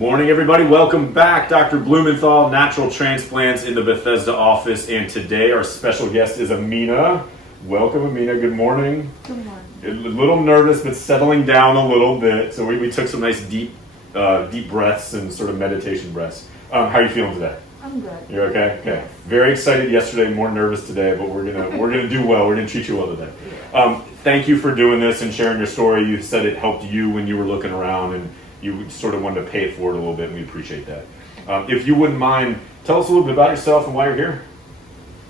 Morning, everybody. Welcome back. Dr. Blumenthal, Natural Transplants in the Bethesda office. And today our special guest is Amina. Welcome, Amina. Good morning. Good morning. A little nervous, but settling down a little bit. So we took some nice deep breaths and sort of meditation breaths. How are you feeling today? I'm good. You're okay? Okay. Very excited yesterday, more nervous today, but we're gonna do well. We're gonna treat you well today. Thank you for doing this and sharing your story. You said it helped you when you were looking around and you sort of wanted to pay it forward a little bit, and we appreciate that. If you wouldn't mind, tell us a little bit about yourself and why you're here.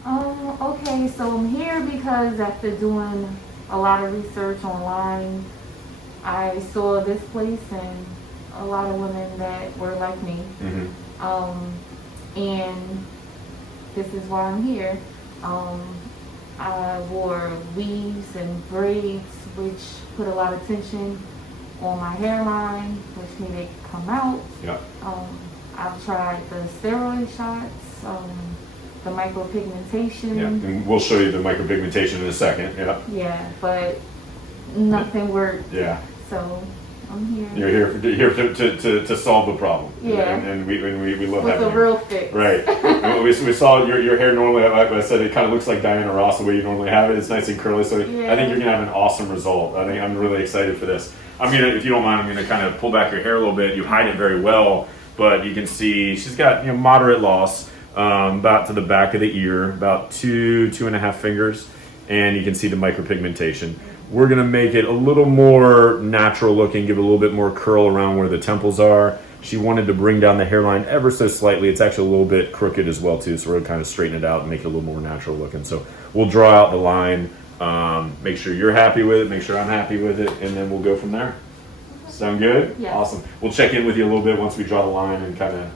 Okay, so I'm here because after doing a lot of research online, I saw this place and a lot of women that were like me. And this is why I'm here. I wore weaves and braids, which put a lot of tension on my hairline, which made it come out. Yeah. I've tried the steroid shots, the micropigmentation. Yeah, and we'll show you the micropigmentation in a second. Yeah. Yeah, but nothing worked. Yeah. So I'm here. You're here to solve the problem. Yeah. And we love with having a you. real fix. Right. And we saw your hair normally. I said it kind of looks like Diana Ross the way you normally have it. It's nice and curly. So Yeah. I think you're gonna have an awesome result. I think I'm really excited for this. If you don't mind, I'm gonna kind of pull back your hair a little bit. You hide it very well, but you can see she's got moderate loss, about to the back of the ear, about 2.5 fingers, and you can see the micropigmentation. We're gonna make it a little more natural looking, give it a little bit more curl around where the temples are. She wanted to bring down the hairline ever so slightly. It's actually a little bit crooked as well too, so we're gonna kind of straighten it out and make it a little more natural looking. So we'll draw out the line, make sure you're happy with it, make sure I'm happy with it, and then we'll go from there. Sound good? Yeah. Awesome. We'll check in with you a little bit once we draw the line and kind of,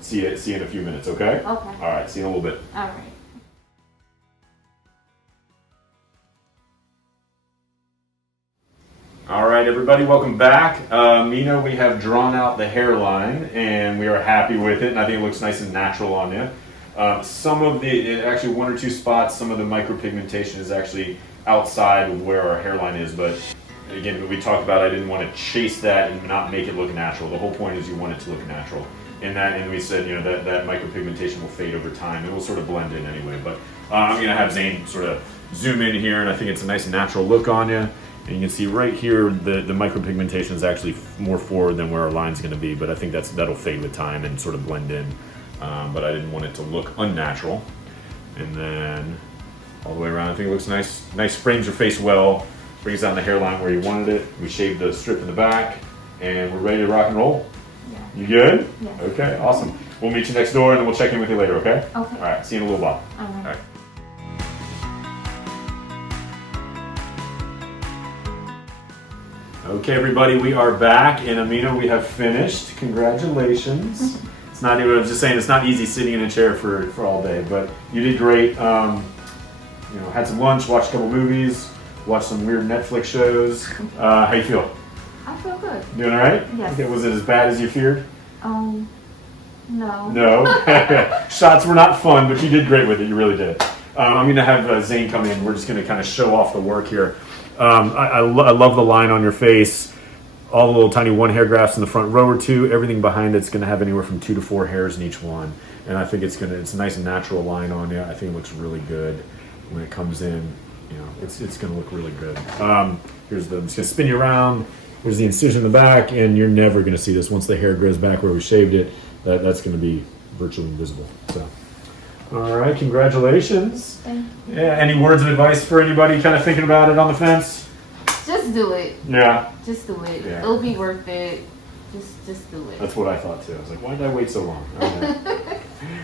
see you in a few minutes, okay? Okay. All right, see you in a little bit. All right. All right, everybody, welcome back. Mina, we have drawn out the hairline, and we are happy with it, and I think it looks nice and natural on you. Some of actually 1 or 2 spots, some of the micropigmentation is actually outside of where our hairline is, but again, we talked about I didn't want to chase that and not make it look natural. The whole point is you want it to look natural. And we said, that micropigmentation will fade over time. It will sort of blend in anyway, but I'm going to have Zane sort of zoom in here, and I think it's a nice natural look on you. And you can see right here, the micropigmentation is actually more forward than where our line's going to be, but I think that'll fade with time and sort of blend in. But I didn't want it to look unnatural. And then all the way around, I think it looks nice. Nice, frames your face well, brings down the hairline where you wanted it. We shaved the strip in the back, and we're ready to rock and roll. Yeah. You good? Yeah. Okay, awesome. We'll meet you next door, and then we'll check in with you later, okay? Okay. All right, see you in a little while. All right. All right. Okay, everybody, we are back, and Amina, we have finished. Congratulations. It's not even, I was just saying, it's not easy sitting in a chair for all day, but you did great. Had some lunch, watched a couple movies, watched some weird Netflix shows. How you feel? I feel good. Doing all right? Yes. Okay, was it as bad as you feared? No. No? Shots were not fun, but you did great with it. You really did. I'm going to have Zane come in. We're just going to kind of show off the work here. I love the line on your face. All the little tiny 1 hair grafts in the front row or 2. Everything behind it's going to have anywhere from 2 to 4 hairs in each one. And I think it's a nice and natural line on you. I think it looks really good when it comes in. It's going to look really good. I'm just going to spin you around. There's the incision in the back, and you're never going to see this. Once the hair grows back where we shaved it, that's going to be virtually invisible. So, all right, congratulations. Thank you. Yeah, any words of advice for anybody kind of thinking about it on the fence? Just do it. Yeah. Just do it. Yeah. It'll be worth it. Just do it. That's what I thought too. I was like, why did I wait so long? Okay.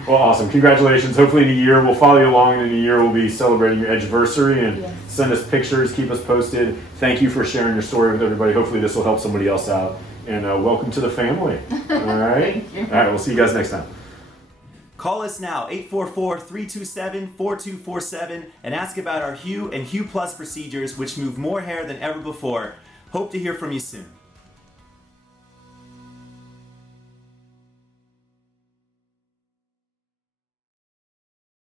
Well, awesome. Congratulations. Hopefully in a year, we'll follow you along, and in a year we'll be celebrating your Edgeversary, and Yes. send us pictures, keep us posted. Thank you for sharing your story with everybody. Hopefully this will help somebody else out. And welcome to the family. All right? Thank you. All right, we'll see you guys next time. Call us now, 844-327-4247, and ask about our Hue and Hue Plus procedures, which move more hair than ever before. Hope to hear from you soon.